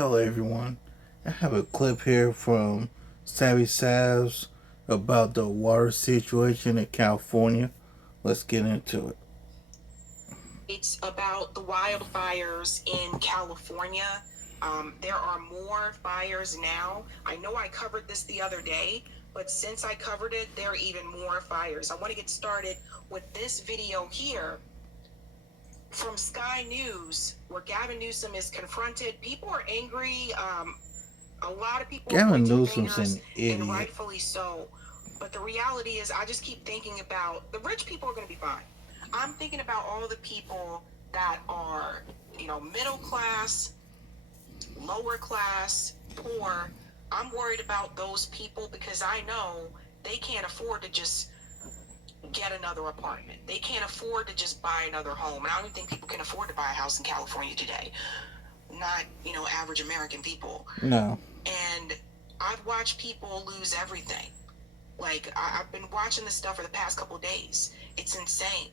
Hello everyone. I have a clip here from Savvy Savs about the water situation in California. Let's get into it. It's about the wildfires in California. There are more fires now. I know I covered this the other day, but since I covered it, there are even more fires. I want to get started with this video here from Sky News, where Gavin Newsom is confronted. People are angry. A lot of people are Gavin pointing Newsom's fingers, an idiot. and rightfully so. But the reality is, I just keep thinking about the rich people are going to be fine. I'm thinking about all the people that are, middle class, lower class, poor. I'm worried about those people because I know they can't afford to just get another apartment. They can't afford to just buy another home. And I don't think people can afford to buy a house in California today. Not, average American people. No. And I've watched people lose everything. Like, I've been watching this stuff for the past couple of days. It's insane.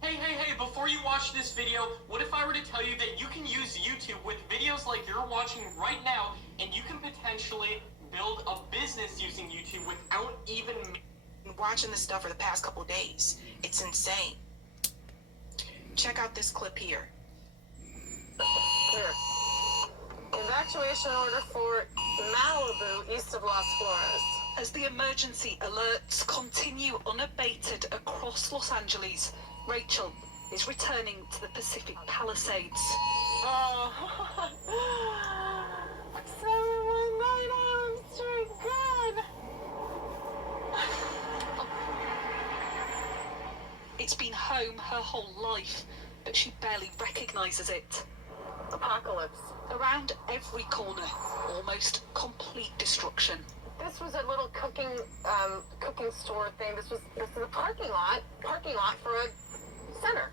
Hey, before you watch this video, what if I were to tell you that you can use YouTube with videos like you're watching right now, and you can potentially build a business using YouTube without even watching this stuff for the past couple of days. It's insane. Check out this clip here. Here. Evacuation order for Malibu, east of Las Flores. As the emergency alerts continue unabated across Los Angeles, Rachel is returning to the Pacific Palisades. Oh, 719 Adams Street, good. It's been home her whole life, but she barely recognizes it. Apocalypse. Around every corner, almost complete destruction. This was a little cooking store thing. This is a parking lot for a center.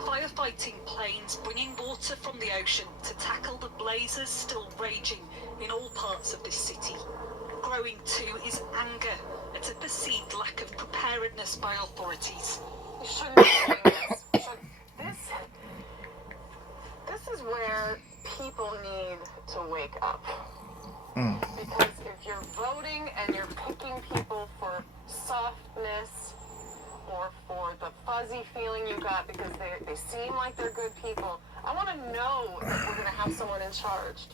Firefighting planes bringing water from the ocean to tackle the blazes still raging in all parts of this city. Growing too is anger at a perceived lack of preparedness by authorities. You shouldn't be doing this. This is where people need to wake up. Because if you're voting and you're picking people for softness or for the fuzzy feeling you got because they seem like they're good people, I want to know that we're going to have someone in charge.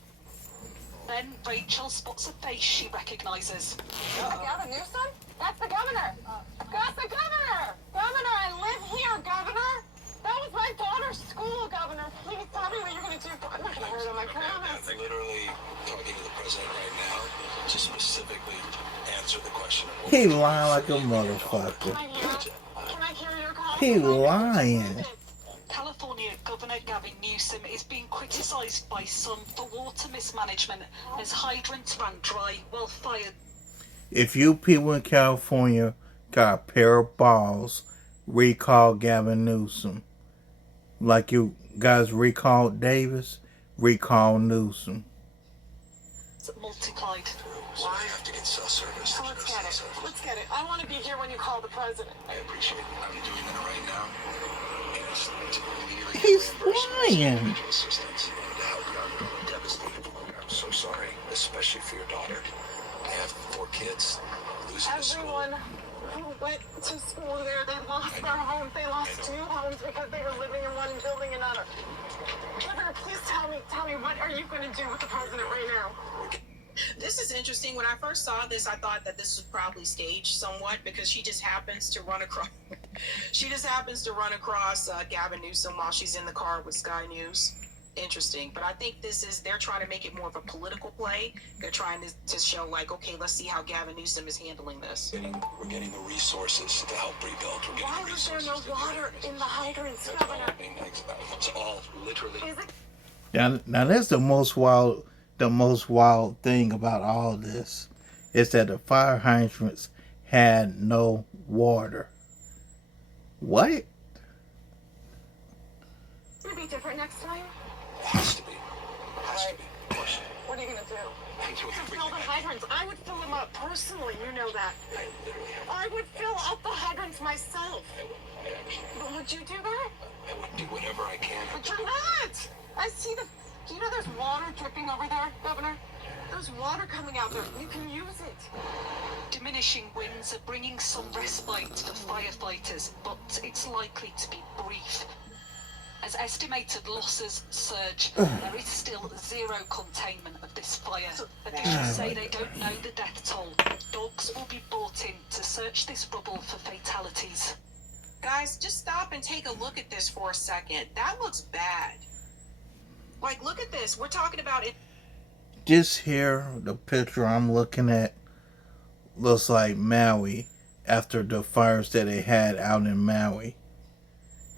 Then Rachel spots a face she recognizes. Gavin Newsom? That's the governor! That's the governor! Governor, I live here, governor! That was my daughter's school, governor. Please tell me what you're going to do. I'm not going to hurt him, I promise. I'm literally talking to the president right now to specifically answer the question. He lying like a motherfucker. Can I hear your call? He lying. California Governor Gavin Newsom is being criticized by some for water mismanagement as hydrants ran dry while fire. If you people in California got a pair of balls, recall Gavin Newsom. Like you guys recalled Davis, recall Newsom. Multiplied. So I have to get cell service. So let's get it. Let's get it. I want to be here when you call the president. I appreciate it. I'm doing that right now. And it's immediately He's lying. assistance and to help you. I'm devastated. I'm so sorry, especially for your daughter. I have 4 kids. Losing the school. Everyone who went to school there, they lost their homes. They lost 2 homes because they were living in one and building another. Governor, please tell me, what are you going to do with the president right now? This is interesting. When I first saw this, I thought that this was probably staged somewhat because she just happens to run across Gavin Newsom while she's in the car with Sky News. Interesting. But I think they're trying to make it more of a political play. They're trying to show like, okay, let's see how Gavin Newsom is handling this. We're getting the resources to help rebuild. Why was there no water in the hydrants, Governor? It's all literally. Is it? Now that's the most wild thing about all this is that the fire hydrants had no water. What? It's going to be different next time? It has to be. It has to be. Of course. What are you going to do? I do To everything fill the I can. hydrants. I would fill them up personally, you know that. I literally have. I would fill up the hydrants myself. I understand. But would you do that? I would do whatever I can. But you're not! I see the. Do you know there's water dripping over there, Governor? There's water coming out there. You can use it. Diminishing winds are bringing some respite for firefighters, but it's likely to be brief. As estimated losses surge, there is still zero containment of this fire. Officials say they don't know the death toll. Dogs will be brought in to search this rubble for fatalities. Guys, just stop and take a look at this for a second. That looks bad. Like, look at this. We're talking about it. This here, the picture I'm looking at, looks like Maui after the fires that they had out in Maui.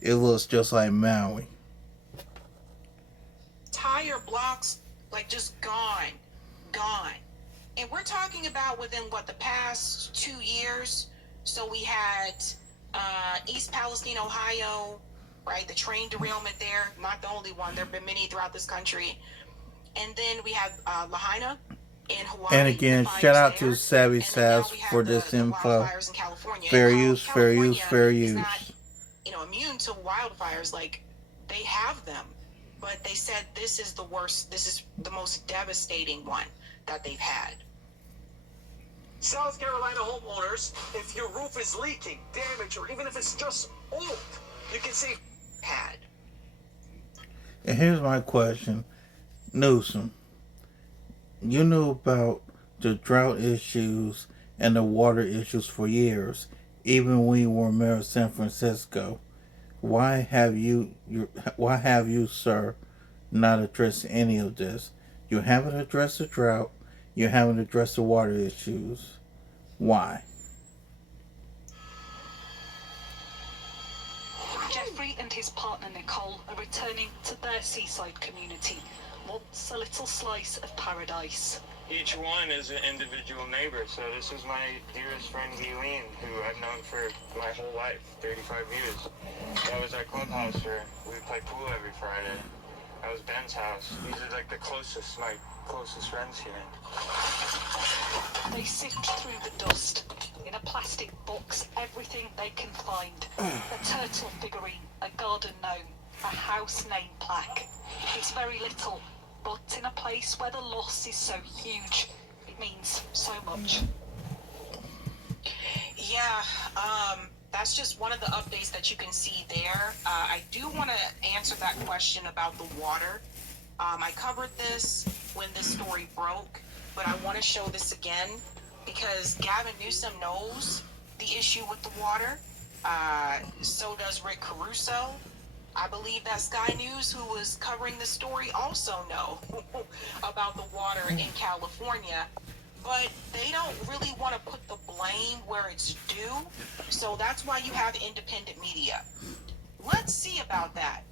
It looks just like Maui. Tire blocks, like, just gone. And we're talking about within, what, the past 2 years? So we had East Palestine, Ohio, right? The train derailment there. Not the only one. There have been many throughout this country. And then we have Lahaina in Hawaii. And again, shout out to Savvy Sass for this info. Fair use, fair use, fair use. Not, immune to wildfires. Like, they have them, but they said this is the worst. This is the most devastating one that they've had. South Carolina homeowners, if your roof is leaking, damaged, or even if it's just old, you can save. Had. And here's my question. Newsom, you knew about the drought issues and the water issues for years, even when you were mayor of San Francisco. Why have you, sir, not addressed any of this? You haven't addressed the drought. You haven't addressed the water issues. Why? Jeffrey and his partner Nicole are returning to their seaside community, once a little slice of paradise. Each one is an individual neighbor, so this is my dearest friend Eileen, who I've known for my whole life, 35 years. That was our clubhouse where we would play pool every Friday. That was Ben's house. These are like my closest friends here. They sift through the dust. In a plastic box, everything they can find. A turtle figurine, a garden gnome, a house name plaque. It's very little, but in a place where the loss is so huge, it means so much. Yeah, that's just one of the updates that you can see there. I do want to answer that question about the water. I covered this when this story broke, but I want to show this again because Gavin Newsom knows the issue with the water. So does Rick Caruso. I believe that Sky News, who was covering the story, also know about the water in California. But they don't really want to put the blame where it's due. So that's why you have independent media. Let's see about that.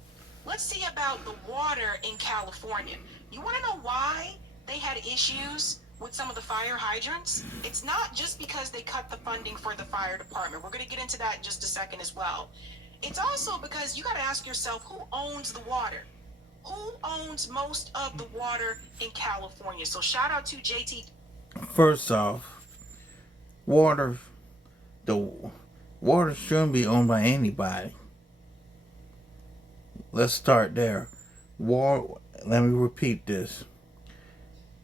Let's see about the water in California. You want to know why they had issues with some of the fire hydrants? It's not just because they cut the funding for the fire department. We're going to get into that in just a second as well. It's also because you got to ask yourself, who owns the water? Who owns most of the water in California? So shout out to JT. First off, the water shouldn't be owned by anybody. Let's start there. Let me repeat this.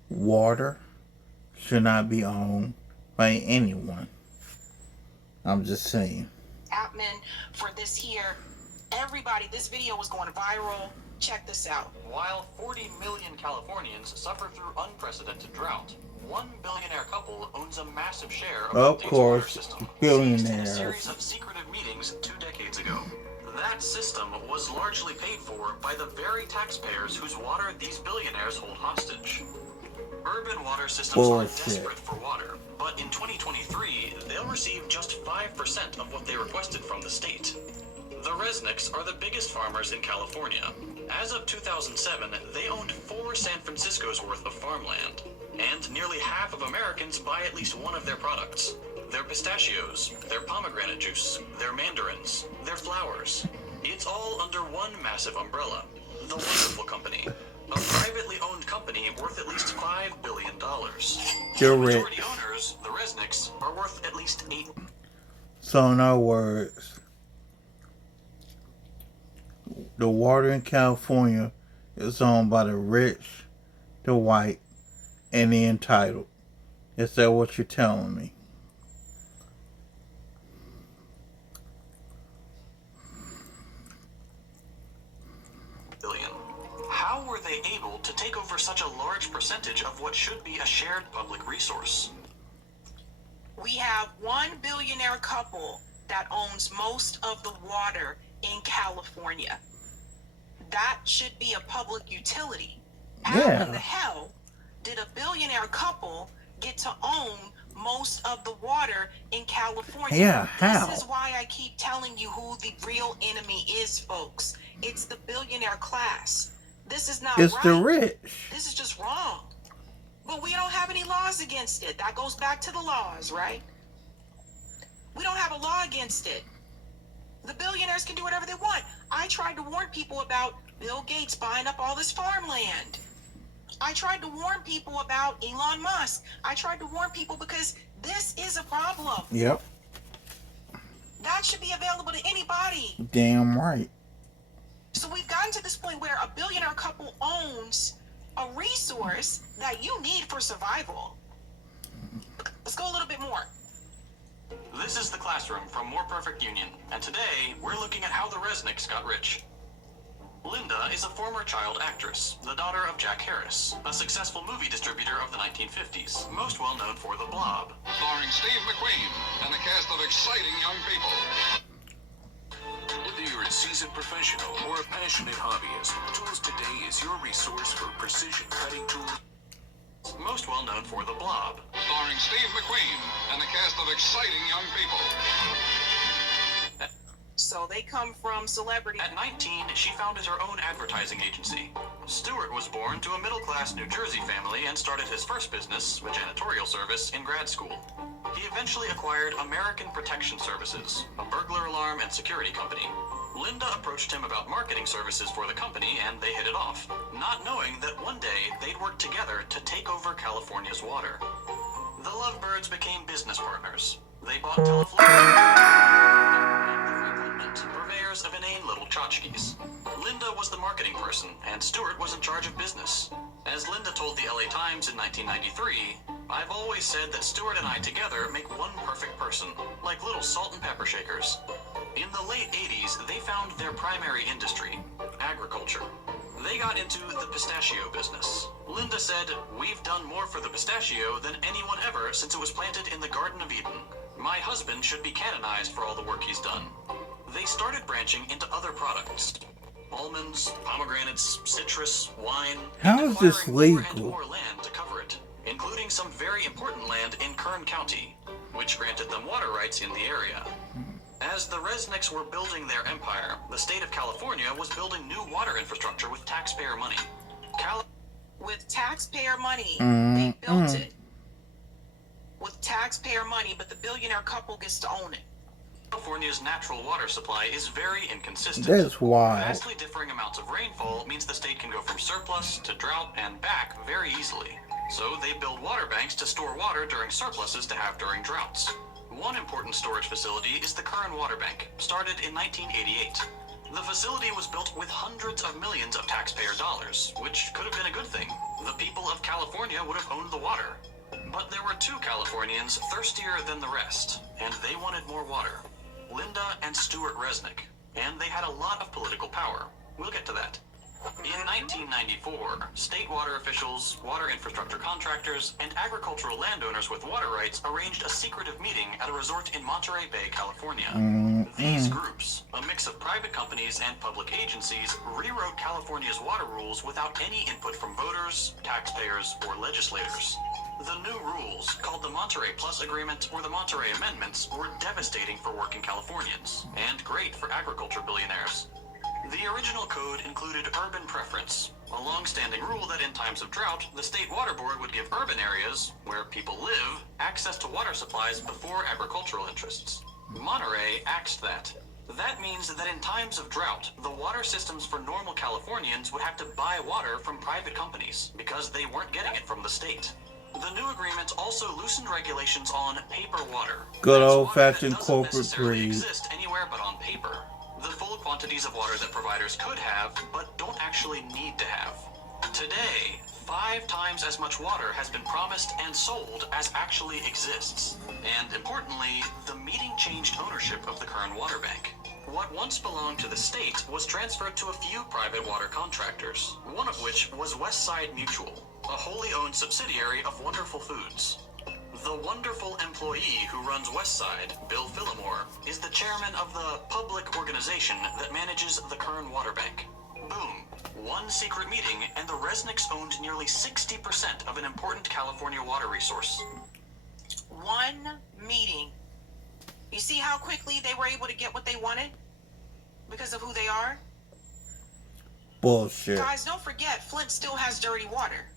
Water should not be owned by anyone. I'm just saying. Appman for this here. Everybody, this video was going viral. Check this out. While 40 million Californians suffer through unprecedented drought, one billionaire couple owns a massive share of the water system. Billionaires. Seized in a series of secretive meetings 2 decades ago. That system was largely paid for by the very taxpayers whose water these billionaires hold hostage. Urban water systems are desperate for water, but in 2023, they'll receive just 5% of what they requested from the state. The Resnicks are the biggest farmers in California. As of 2007, they owned 4 San Francisco's worth of farmland, and nearly half of Americans buy at least one of their products. Their pistachios, their pomegranate juice, their mandarins, their flowers. It's all under one massive umbrella, the Wonderful Company, a privately owned company worth at least $5 billion. You're The rich. majority owners, the Resnicks, are worth at least $8 billion. So in other words, the water in California is owned by the rich, the white, and the entitled. Is that what you're telling me? Billion. How were they able to take over such a large percentage of what should be a shared public resource? We have one billionaire couple that owns most of the water in California. That should be a public utility. How in the hell did a billionaire couple get to own most of the water in California? Yeah, how? This is why I keep telling you who the real enemy is, folks. It's the billionaire class. This is not It's right. the rich. This is just wrong. But we don't have any laws against it. That goes back to the laws, right? We don't have a law against it. The billionaires can do whatever they want. I tried to warn people about Bill Gates buying up all this farmland. I tried to warn people about Elon Musk. I tried to warn people because this is a problem. Yep. That should be available to anybody. Damn right. So we've gotten to this point where a billionaire couple owns a resource that you need for survival. Let's go a little bit more. This is the classroom from More Perfect Union, and today we're looking at how the Resnicks got rich. Linda is a former child actress, the daughter of Jack Harris, a successful movie distributor of the 1950s, most well known for The Blob. Starring Steve McQueen and a cast of exciting young people. Whether you're a seasoned professional or a passionate hobbyist, Tools Today is your resource for precision cutting tools. Most well known for The Blob. Starring Steve McQueen and a cast of exciting young people. So they come from celebrity. At 19, she founded her own advertising agency. Stewart was born to a middle-class New Jersey family and started his first business, a janitorial service, in grad school. He eventually acquired American Protection Services, a burglar alarm and security company. Linda approached him about marketing services for the company, and they hit it off, not knowing that one day they'd work together to take over California's water. The lovebirds became business partners. They bought purveyors of inane little tchotchkes. Linda was the marketing person, and Stewart was in charge of business. As Linda told the LA Times in 1993, "I've always said that Stewart and I together make one perfect person, like little salt and pepper shakers." In the late 80s, they found their primary industry, agriculture. They got into the pistachio business. Linda said, "We've done more for the pistachio than anyone ever since it was planted in the Garden of Eden. My husband should be canonized for all the work he's done." They started branching into other products. Almonds, pomegranates, citrus, wine. How and is this acquiring more and legal? more land to cover it, including some very important land in Kern County, which granted them water rights in the area. As the Resnicks were building their empire, the state of California was building new water infrastructure with taxpayer money. With taxpayer money, they built it. With taxpayer money, but the billionaire couple gets to own it. California's natural water supply is very inconsistent. That's wild. Vastly differing amounts of rainfall means the state can go from surplus to drought and back very easily. So they build water banks to store water during surpluses to have during droughts. One important storage facility is the Kern Water Bank, started in 1988. The facility was built with hundreds of millions of taxpayer dollars, which could have been a good thing. The people of California would have owned the water. But there were two Californians thirstier than the rest, and they wanted more water. Linda and Stewart Resnick, and they had a lot of political power. We'll get to that. In 1994, state water officials, water infrastructure contractors, and agricultural landowners with water rights arranged a secretive meeting at a resort in Monterey Bay, California. These groups, a mix of private companies and public agencies, rewrote California's water rules without any input from voters, taxpayers, or legislators. The new rules, called the Monterey Plus Agreement or the Monterey Amendments, were devastating for working Californians, and great for agriculture billionaires. The original code included urban preference, a long-standing rule that in times of drought, the state water board would give urban areas, where people live, access to water supplies before agricultural interests. Monterey axed that. That means that in times of drought, the water systems for normal Californians would have to buy water from private companies, because they weren't getting it from the state. The new agreement also loosened regulations on paper water. Good That's old-fashioned water that doesn't corporate necessarily greed. exist anywhere but on paper. the full quantities of water that providers could have, but don't actually need to have. Today, 5 times as much water has been promised and sold as actually exists. And importantly, the meeting changed ownership of the Kern Water Bank. What once belonged to the state was transferred to a few private water contractors, one of which was Westside Mutual, a wholly owned subsidiary of Wonderful Foods. The wonderful employee who runs Westside, Bill Phillimore, is the chairman of the public organization that manages the Kern Water Bank. Boom. One secret meeting and the Resnicks owned nearly 60% of an important California water resource. One meeting. You see how quickly they were able to get what they wanted? Because of who they are? Bullshit. Guys, don't forget, Flint still has dirty water.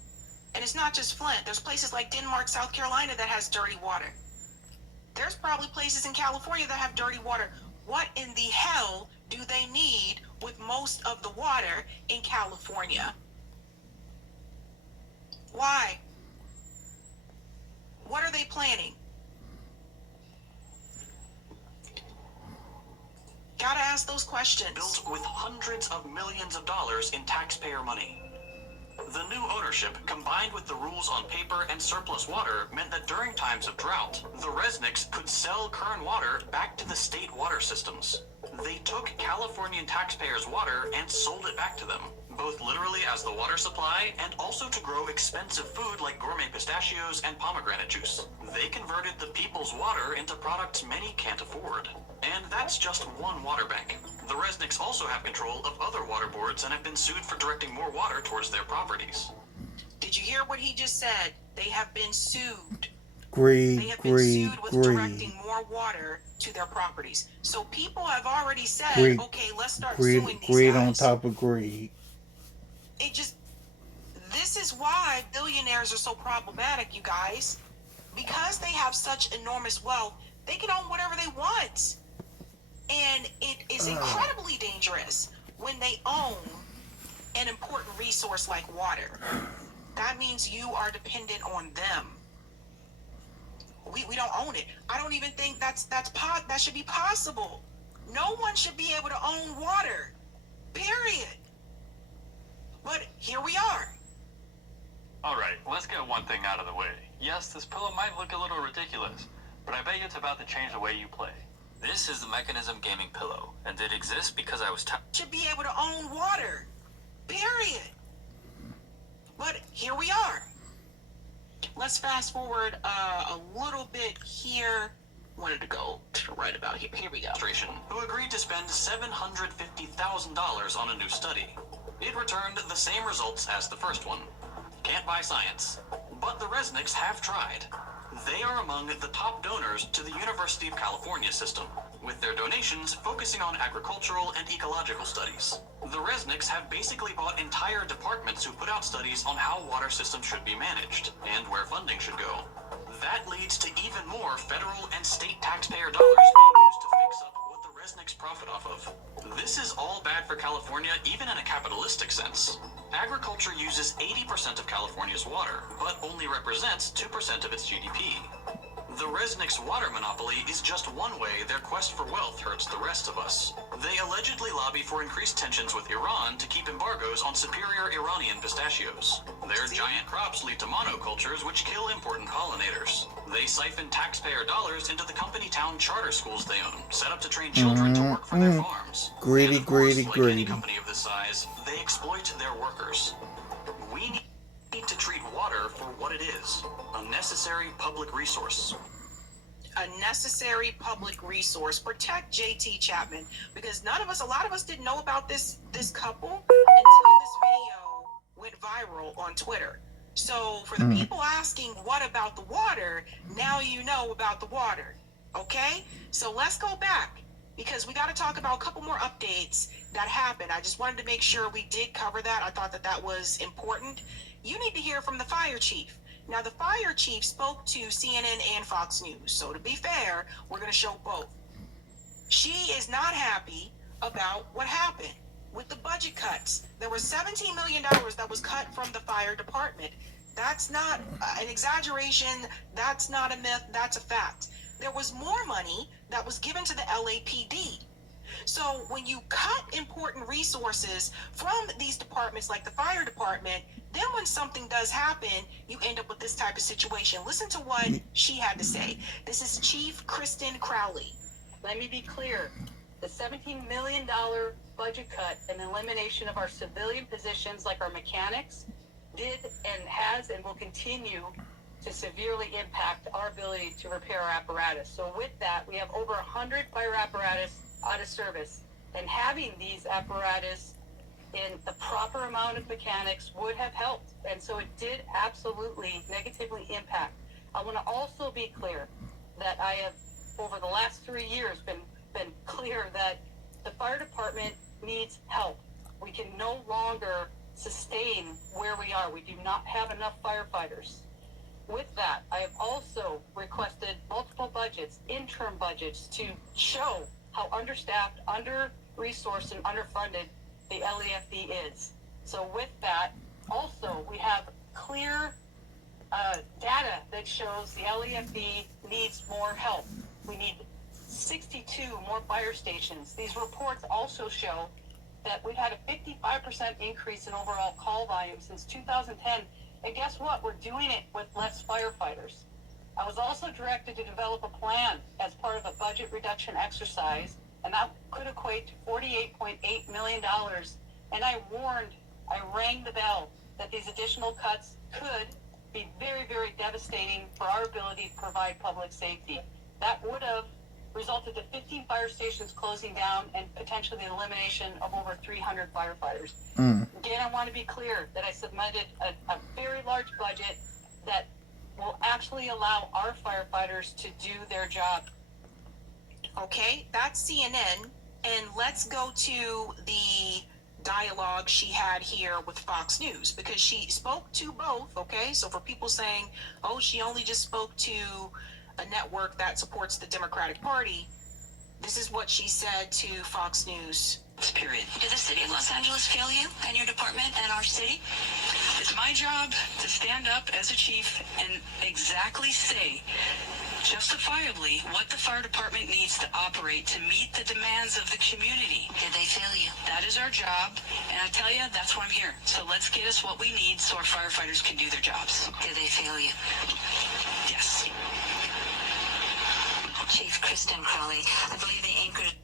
And it's not just Flint. There's places like Denmark, South Carolina that has dirty water. There's probably places in California that have dirty water. What in the hell do they need with most of the water in California? Why? What are they planning? Gotta ask those questions. Built with hundreds of millions of dollars in taxpayer money. The new ownership, combined with the rules on paper and surplus water, meant that during times of drought, the Resnicks could sell Kern water back to the state water systems. They took Californian taxpayers' water and sold it back to them, both literally as the water supply and also to grow expensive food like gourmet pistachios and pomegranate juice. They converted the people's water into products many can't afford. And that's just one water bank. The Resnicks also have control of other water boards and have been sued for directing more water towards their properties. Did you hear what he just said? They have been sued. Greed, They have been greed, sued with greed. directing more water to their properties. So people have already said, Greed, okay, let's start suing greed, these greed guys. on top of greed. This is why billionaires are so problematic, you guys. Because they have such enormous wealth, they can own whatever they want. And it is incredibly dangerous when they own an important resource like water. That means you are dependent on them. We don't own it. I don't even think that should be possible. No one should be able to own water. Period. But here we are. Alright, let's get one thing out of the way. Yes, this pillow might look a little ridiculous, but I bet you it's about to change the way you play. This is the Mechanism Gaming Pillow, and it exists because I was Should be able to own water. Period. But here we are. Let's fast forward a little bit here. Wanted to go right about here. Here we go. Who agreed to spend $750,000 on a new study. It returned the same results as the first one. Can't buy science. But the Resnicks have tried. They are among the top donors to the University of California system, with their donations focusing on agricultural and ecological studies. The Resnicks have basically bought entire departments who put out studies on how water systems should be managed, and where funding should go. That leads to even more federal and state taxpayer dollars being used to fix up what the Resnicks profit off of. This is all bad for California, even in a capitalistic sense. Agriculture uses 80% of California's water, but only represents 2% of its GDP. The Resnicks' water monopoly is just one way their quest for wealth hurts the rest of us. They allegedly lobby for increased tensions with Iran to keep embargoes on superior Iranian pistachios. Their giant crops lead to monocultures which kill important pollinators. They siphon taxpayer dollars into the company town charter schools they own, set up to train children to work for their farms. Greedy, And of course, greedy, like greedy. any company of this size, they exploit their workers. We need to treat water for what it is, a necessary public resource. A necessary public resource. Protect JT Chapman, because a lot of us didn't know about this couple until this video went viral on Twitter. So for the people asking what about the water, now you know about the water. Okay? So let's go back, because we got to talk about a couple more updates that happened. I just wanted to make sure we did cover that. I thought that was important. You need to hear from the fire chief. Now, the fire chief spoke to CNN and Fox News. So to be fair, we're going to show both. She is not happy about what happened with the budget cuts. There was $17 million that was cut from the fire department. That's not an exaggeration. That's not a myth. That's a fact. There was more money that was given to the LAPD. So when you cut important resources from these departments like the fire department, then when something does happen, you end up with this type of situation. Listen to what she had to say. This is Chief Kristen Crowley. Let me be clear. The $17 million budget cut and elimination of our civilian positions like our mechanics did and has and will continue to severely impact our ability to repair our apparatus. So with that, we have over 100 fire apparatus out of service, and having these apparatus in the proper amount of mechanics would have helped. And so it did absolutely negatively impact. I want to also be clear that I have, over the last 3 years, been clear that the fire department needs help. We can no longer sustain where we are. We do not have enough firefighters. With that, I have also requested multiple budgets, interim budgets, to show how understaffed, under-resourced, and underfunded the LEFD is. So with that, also, we have clear data that shows the LEFD needs more help. We need 62 more fire stations. These reports also show that we've had a 55% increase in overall call volume since 2010. And guess what? We're doing it with less firefighters. I was also directed to develop a plan as part of a budget reduction exercise, and that could equate to $48.8 million. And I rang the bell that these additional cuts could be very, very devastating for our ability to provide public safety. That would have resulted in 15 fire stations closing down and potentially the elimination of over 300 firefighters. Again, I want to be clear that I submitted a very large budget that will actually allow our firefighters to do their job. Okay, that's CNN. And let's go to the dialogue she had here with Fox News, because she spoke to both. Okay, so for people saying, oh, she only just spoke to a network that supports the Democratic Party, this is what she said to Fox News. Period. Did the city of Los Angeles fail you and your department and our city? It's my job to stand up as a chief and exactly say, justifiably, what the fire department needs to operate to meet the demands of the community. Did they fail you? That is our job, and I tell you, that's why I'm here. So let's get us what we need so our firefighters can do their jobs. Did they fail you? Yes. Chief Kristen Crowley, I believe the anchor.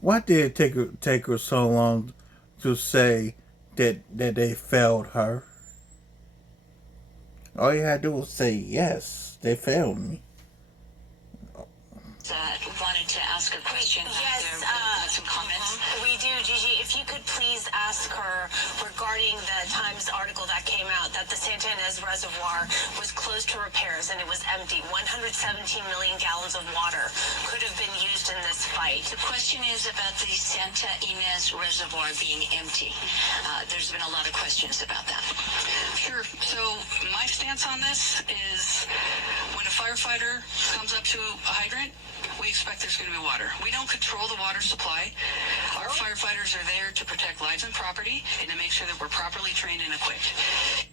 Why did it take her so long to say that they failed her? All you had to do was say, yes, they failed me. Wanted to ask a question. Yes, some comments. We do, Gigi. If you could please ask her regarding the Times article that came out that the Santa Ynez Reservoir was closed to repairs and it was empty. 117 million gallons of water could have been used in this fight. The question is about the Santa Ynez Reservoir being empty. There's been a lot of questions about that. Sure. So my stance on this is when a firefighter comes up to a hydrant, we expect there's going to be water. We don't control the water supply. Our firefighters are there to protect lives and property and to make sure that we're properly trained and equipped.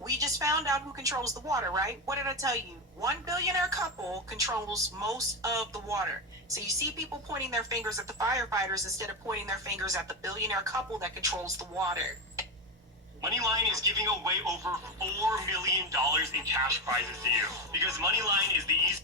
We just found out who controls the water, right? What did I tell you? One billionaire couple controls most of the water. So you see people pointing their fingers at the firefighters instead of pointing their fingers at the billionaire couple that controls the water. Moneyline is giving away over $4 million in cash prizes to you because Moneyline is the easy.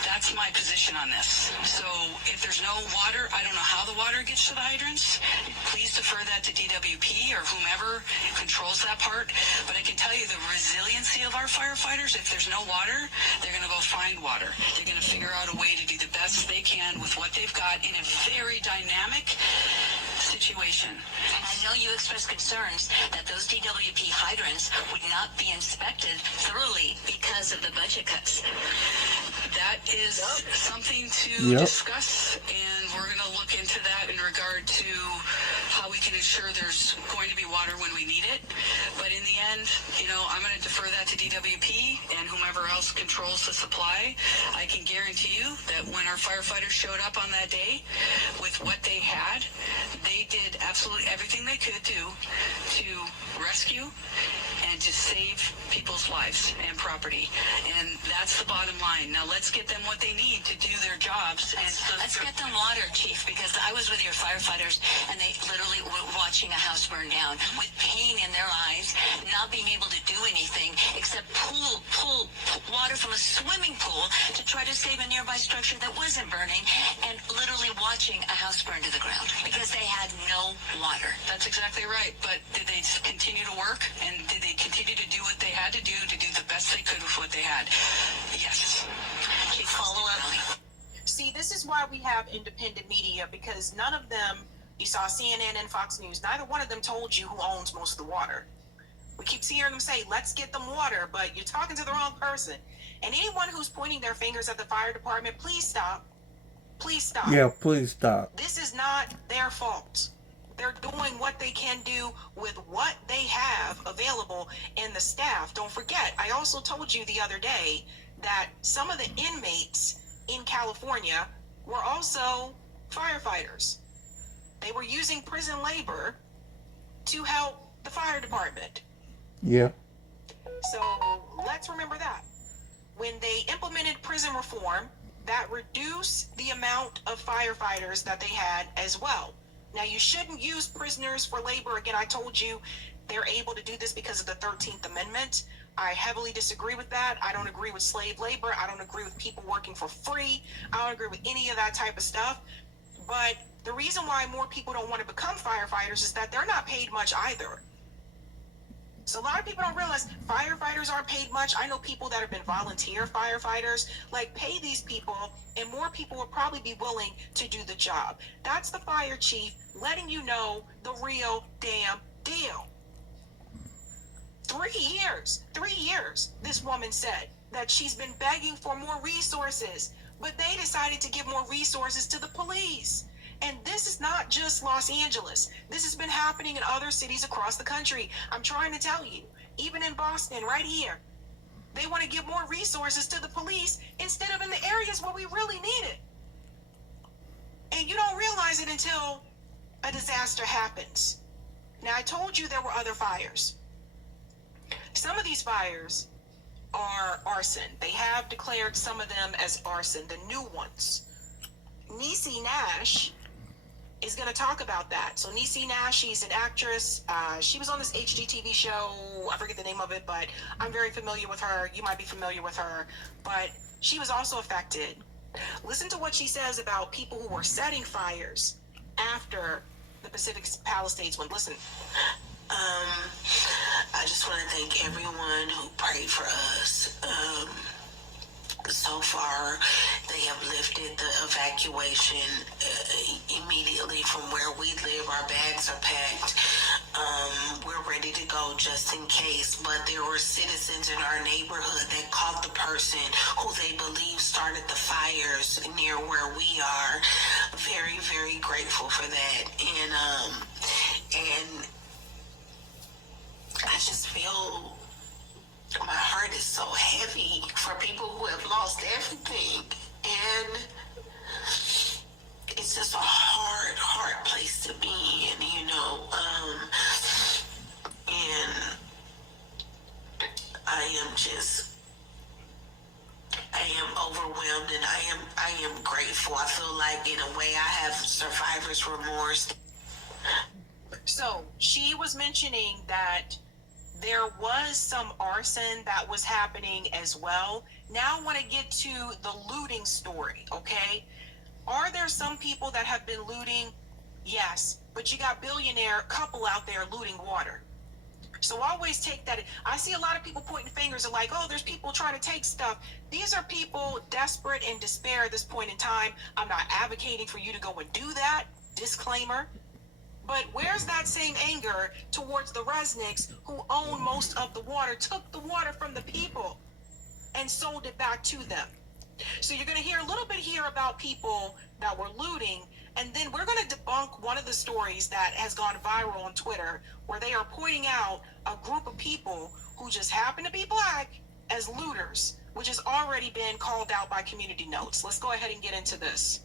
That's my position on this. So if there's no water, I don't know how the water gets to the hydrants. Please defer that to DWP or whomever controls that part. But I can tell you the resiliency of our firefighters, if there's no water, they're going to go find water. They're going to figure out a way to do the best they can with what they've got in a very dynamic situation. And I know you expressed concerns that those DWP hydrants would not be inspected thoroughly because of the budget cuts. That is something to discuss, and we're going to look into that in regard to how we can ensure there's going to be water when we need it. But in the end, I'm going to defer that to DWP and whomever else controls the supply. I can guarantee you that when our firefighters showed up on that day with what they had, they did absolutely everything they could do to rescue and going to save people's lives and property. And that's the bottom line. Now let's get them what they need to do their jobs. And Let's get them water, Chief, because I was with your firefighters and they literally were watching a house burn down with pain in their eyes, not being able to do anything except pull water from a swimming pool to try to save a nearby structure that wasn't burning, and literally watching a house burn to the ground because they had no water. That's exactly right. But did they continue to work? And did they continue to do what they had to do the best they could with what they had? Yes. Chief, follow up. See, this is why we have independent media, because none of them, you saw CNN and Fox News, neither one of them told you who owns most of the water. We keep hearing them say, let's get them water, but you're talking to the wrong person. And anyone who's pointing their fingers at the fire department, please stop. Please stop. Yeah, please stop. This is not their fault. They're doing what they can do with what they have available in the staff. Don't forget, I also told you the other day that some of the inmates in California were also firefighters. They were using prison labor to help the fire department. Yeah. So let's remember that. When they implemented prison reform, that reduced the amount of firefighters that they had as well. Now, you shouldn't use prisoners for labor. Again, I told you they're able to do this because of the 13th Amendment. I heavily disagree with that. I don't agree with slave labor. I don't agree with people working for free. I don't agree with any of that type of stuff. But the reason why more people don't want to become firefighters is that they're not paid much either. So a lot of people don't realize firefighters aren't paid much. I know people that have been volunteer firefighters, like, pay these people, and more people will probably be willing to do the job. That's the fire chief letting you know the real damn deal. 3 years, this woman said that she's been begging for more resources, but they decided to give more resources to the police. And this is not just Los Angeles. This has been happening in other cities across the country. I'm trying to tell you, even in Boston, right here, they want to give more resources to the police instead of in the areas where we really need it. And you don't realize it until a disaster happens. Now, I told you there were other fires. Some of these fires are arson. They have declared some of them as arson, the new ones. Niecy Nash is going to talk about that. So Niecy Nash, she's an actress. She was on this HGTV show. I forget the name of it, but I'm very familiar with her. You might be familiar with her. But she was also affected. Listen to what she says about people who were setting fires after the Pacific Palisades went. Listen. I just want to thank everyone who prayed for us. So far, they have lifted the evacuation immediately from where we live. Our bags are packed. We're ready to go just in case. But there were citizens in our neighborhood that caught the person who they believe started the fires near where we are. Very, very grateful for that. And I just feel my heart is so heavy for people who have lost everything. And it's just a hard place to be in, you know. And I am overwhelmed, and I am grateful. I feel like in a way I have survivor's remorse. So she was mentioning that there was some arson that was happening as well. Now I want to get to the looting story, okay? Are there some people that have been looting? Yes, but you got billionaire couple out there looting water. So always take that. I see a lot of people pointing fingers and like, oh, there's people trying to take stuff. These are people desperate and despair at this point in time. I'm not advocating for you to go and do that. Disclaimer. But where's that same anger towards the Resnicks who own most of the water, took the water from the people and sold it back to them? So you're going to hear a little bit here about people that were looting, and then we're going to debunk one of the stories that has gone viral on Twitter where they are pointing out a group of people who just happen to be black as looters, which has already been called out by Community Notes. Let's go ahead and get into this.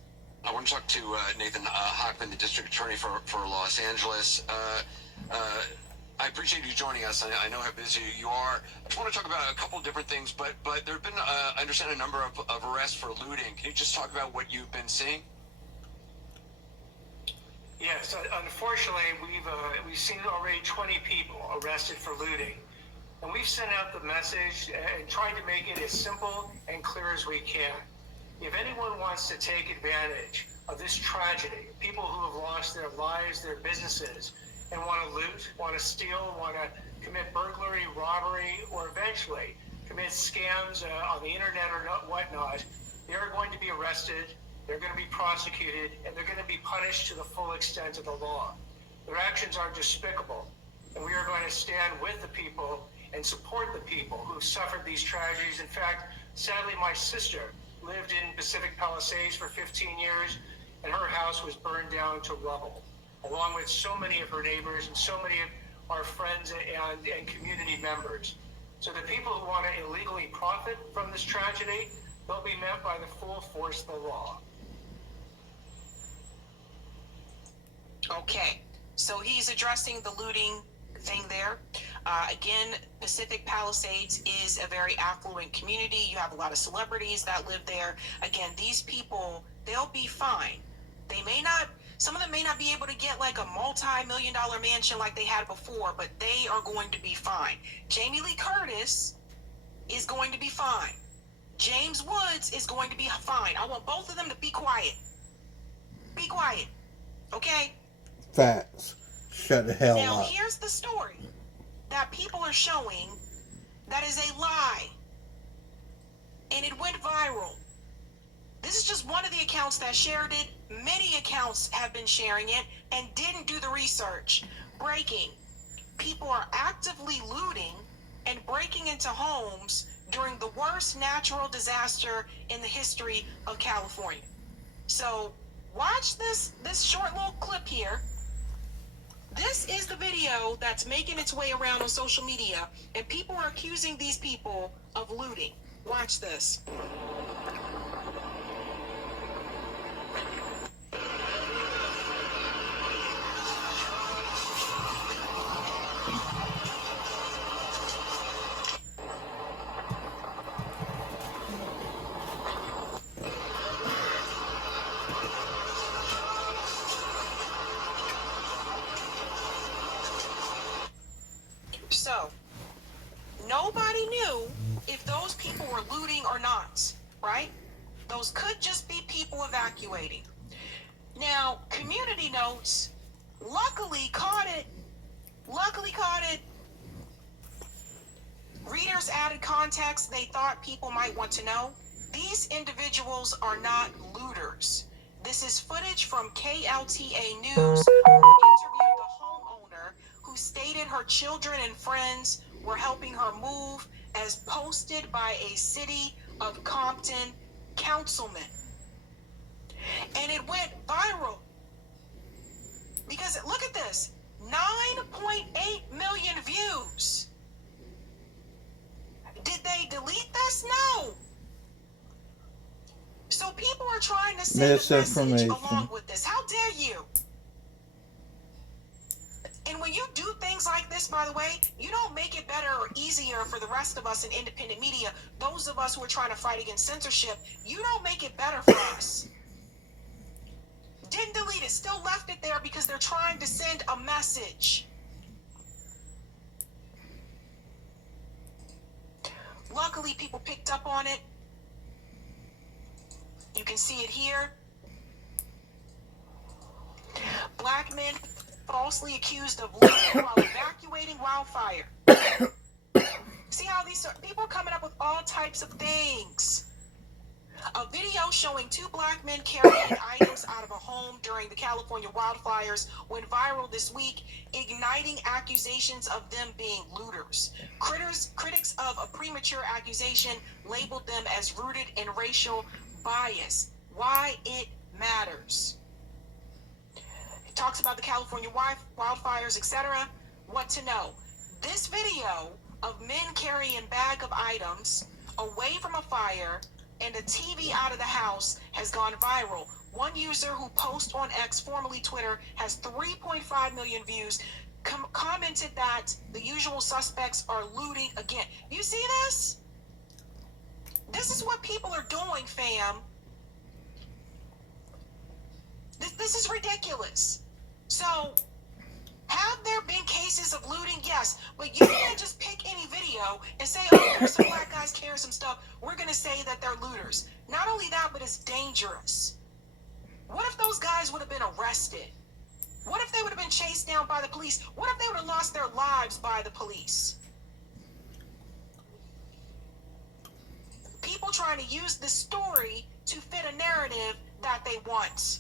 I want to talk to Nathan Hochman, the district attorney for Los Angeles. I appreciate you joining us. I know how busy you are. I just want to talk about a couple different things, but there have been, I understand, a number of arrests for looting. Can you just talk about what you've been seeing? Yes, unfortunately, we've seen already 20 people arrested for looting. And we've sent out the message and tried to make it as simple and clear as we can. If anyone wants to take advantage of this tragedy, people who have lost their lives, their businesses, and want to loot, want to steal, want to commit burglary, robbery, or eventually commit scams on the internet or whatnot, they're going to be arrested, they're going to be prosecuted, and they're going to be punished to the full extent of the law. Their actions are despicable, and we are going to stand with the people and support the people who've suffered these tragedies. In fact, sadly, my sister lived in Pacific Palisades for 15 years, and her house was burned down to rubble, along with so many of her neighbors and so many of our friends and community members. So the people who want to illegally profit from this tragedy, they'll be met by the full force of the law. Okay, so he's addressing the looting thing there. Again, Pacific Palisades is a very affluent community. You have a lot of celebrities that live there. Again, these people, they'll be fine. They may not, some of them may not be able to get like a multi-million-dollar mansion like they had before, but they are going to be fine. Jamie Lee Curtis is going to be fine. James Woods is going to be fine. I want both of them to be quiet. Be quiet. Okay? Facts. Shut the hell now, up. here's the story that people are showing that is a lie. And it went viral. This is just one of the accounts that shared it. Many accounts have been sharing it and didn't do the research. Breaking. People are actively looting and breaking into homes during the worst natural disaster in the history of California. So watch this short little clip here. This is the video that's making its way around on social media, and people are accusing these people of looting. Watch this. So, nobody knew if those people were looting or not, right? Those could just be people evacuating. Now, Community Notes luckily caught it. Readers added context they thought people might want to know. These individuals are not looters. This is footage from KLTA News, who interviewed the homeowner who stated her children and friends were helping her move, as posted by a City of Compton councilman. And it went viral. Because look at this, 9.8 million views. Did they delete this? No. So people are trying to send a message along with this. How dare you? And when you do things like this, by the way, you don't make it better or easier for the rest of us in independent media, those of us who are trying to fight against censorship, you don't make it better for us. Didn't delete it, still left it there because they're trying to send a message. Luckily, people picked up on it. You can see it here. Black men falsely accused of looting while evacuating wildfire. See how these people are coming up with all types of things. A video showing two black men carrying items out of a home during the California wildfires went viral this week, igniting accusations of them being looters. Critics of a premature accusation labeled them as rooted in racial bias. Why it matters. It talks about the California wildfires, etc. What to know. This video of men carrying a bag of items away from a fire and a TV out of the house has gone viral. One user who posts on X, formerly Twitter, has 3.5 million views. commented that the usual suspects are looting again. You see this? This is what people are doing, fam. This is ridiculous. So, have there been cases of looting? Yes. But you can't just pick any video and say, oh, there's some black guys carrying some stuff. We're going to say that they're looters. Not only that, but it's dangerous. What if those guys would have been arrested? What if they would have been chased down by the police? What if they would have lost their lives by the police? People trying to use this story to fit a narrative that they want.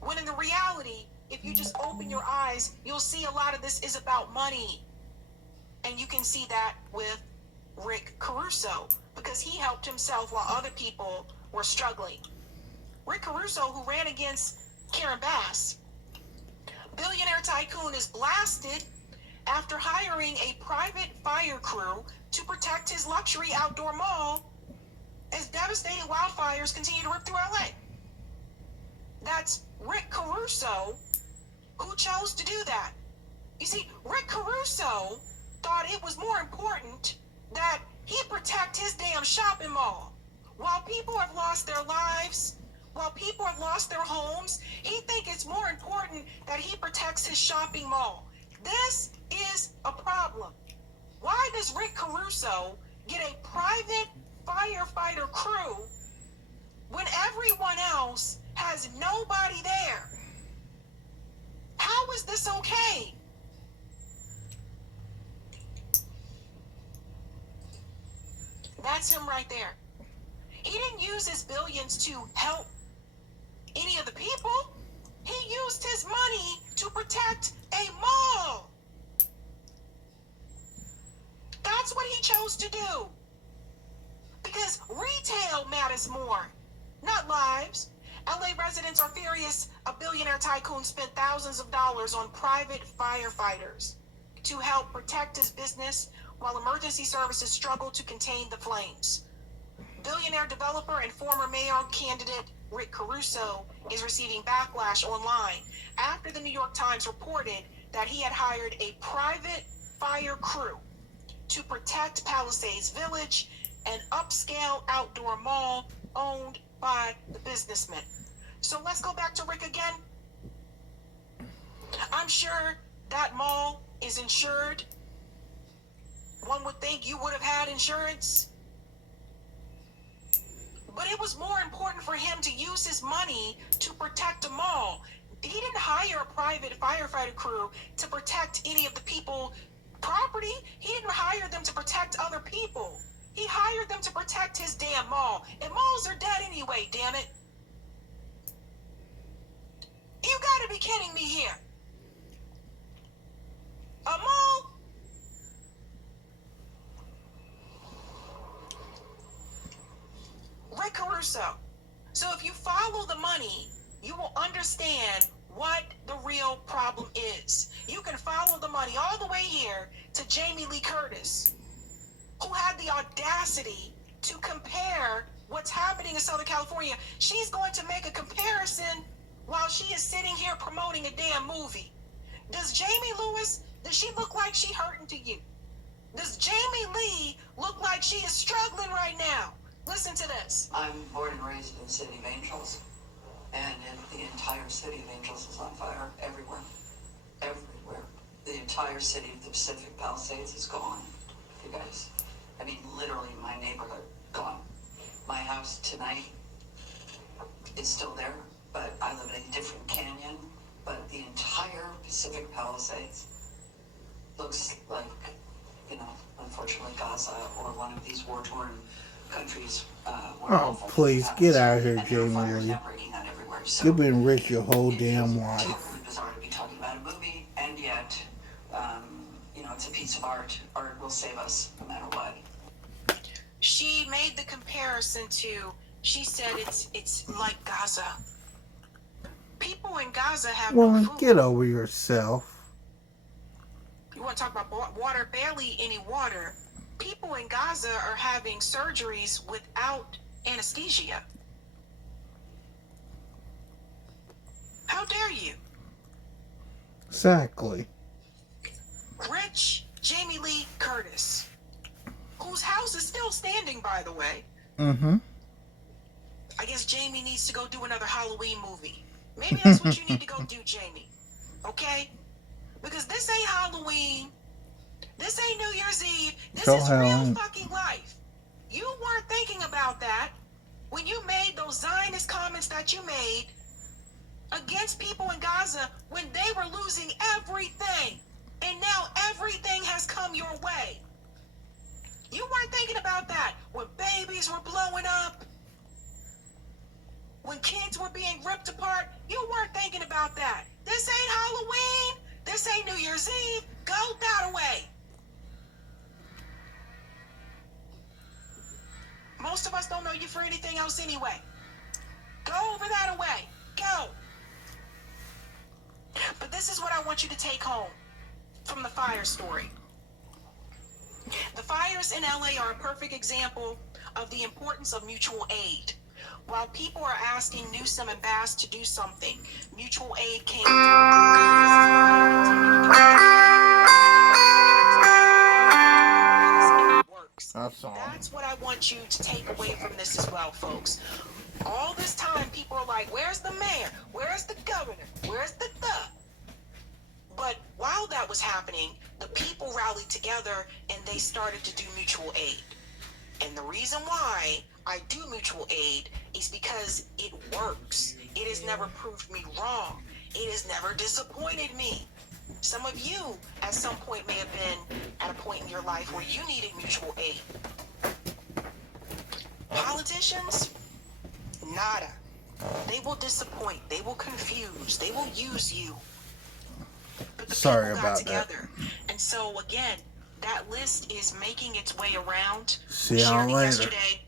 When in the reality, if you just open your eyes, you'll see a lot of this is about money. And you can see that with Rick Caruso, because he helped himself while other people were struggling. Rick Caruso, who ran against Karen Bass, billionaire tycoon, is blasted after hiring a private fire crew to protect his luxury outdoor mall as devastating wildfires continue to rip through LA. That's Rick Caruso who chose to do that. You see, Rick Caruso thought it was more important that he protect his damn shopping mall. While people have lost their lives, while people have lost their homes, he thinks it's more important that he protects his shopping mall. This is a problem. Why does Rick Caruso get a private firefighter crew when everyone else has nobody there? How is this okay? That's him right there. He didn't use his billions to help any of the people. He used his money to protect a mall. That's what he chose to do. Because retail matters more, not lives. LA residents are furious a billionaire tycoon spent thousands of dollars on private firefighters to help protect his business while emergency services struggle to contain the flames. Billionaire developer and former mayor candidate Rick Caruso is receiving backlash online after the New York Times reported that he had hired a private fire crew to protect Palisades Village, an upscale outdoor mall owned by the businessman. So let's go back to Rick again. I'm sure that mall is insured. One would think you would have had insurance. But it was more important for him to use his money to protect a mall. He didn't hire a private firefighter crew to protect any of the people property. He didn't hire them to protect other people. He hired them to protect his damn mall. And malls are dead anyway, damn it. You gotta be kidding me here. A mall? Rick Caruso. So if you follow the money, you will understand what the real problem is. You can follow the money all the way here to Jamie Lee Curtis, who had the audacity to compare what's happening in Southern California. She's going to make a comparison while she is sitting here promoting a damn movie. Does Jamie Lewis, does she look like she hurting to you? Does Jamie Lee look like she is struggling right now? Listen to this. I'm born and raised in the city of Angels, and the entire city of Angels is on fire everywhere. Everywhere. The entire city of the Pacific Palisades is gone, you guys. I mean, literally my neighborhood gone. My house tonight is still there, but I live in a different canyon. But the entire Pacific Palisades looks like, unfortunately Gaza or one of these war-torn countries. Oh, please, get out of here, Jamie Lee. You've been rich your whole damn life. It's totally bizarre to be talking about a movie, and yet, it's a piece of art. Art will save us no matter what. She made the comparison to, she said it's like Gaza. People in Gaza have no Woman, food. get over yourself. You want to talk about water, barely any water. People in Gaza are having surgeries without anesthesia. How dare you? Exactly. Rich Jamie Lee Curtis, whose house is still standing, by the way. Mm-hmm. I guess Jamie needs to go do another Halloween movie. Maybe that's what you need to go do, Jamie. Okay? Because this ain't Halloween. This ain't New Year's Eve. This is real fucking life. You weren't thinking about that when you made those Zionist comments that you made against people in Gaza when they were losing everything. And now everything has come your way. You weren't thinking about that when babies were blowing up, when kids were being ripped apart. You weren't thinking about that. This ain't Halloween. This ain't New Year's Eve. Go that away. Most of us don't know you for anything else anyway. Go over that away. Go. But this is what I want you to take home from the fire story. The fires in LA are a perfect example of the importance of mutual aid. While people are asking Newsom and Bass to do something, mutual aid came That's what I want you to take away from this as well, folks. All this time, people are like, where's the mayor? Where's the governor? Where's the But while that was happening, the people rallied together and they started to do mutual aid. And the reason why I do mutual aid is because it works. It has never proved me wrong. It has never disappointed me. Some of you, at some point, may have been at a point in your life where you needed mutual aid. Politicians, nada. They will disappoint. They will confuse. They will use you. But the Sorry people got about together. And so, again, that list is making its way around. See Shared y'all it later. yesterday.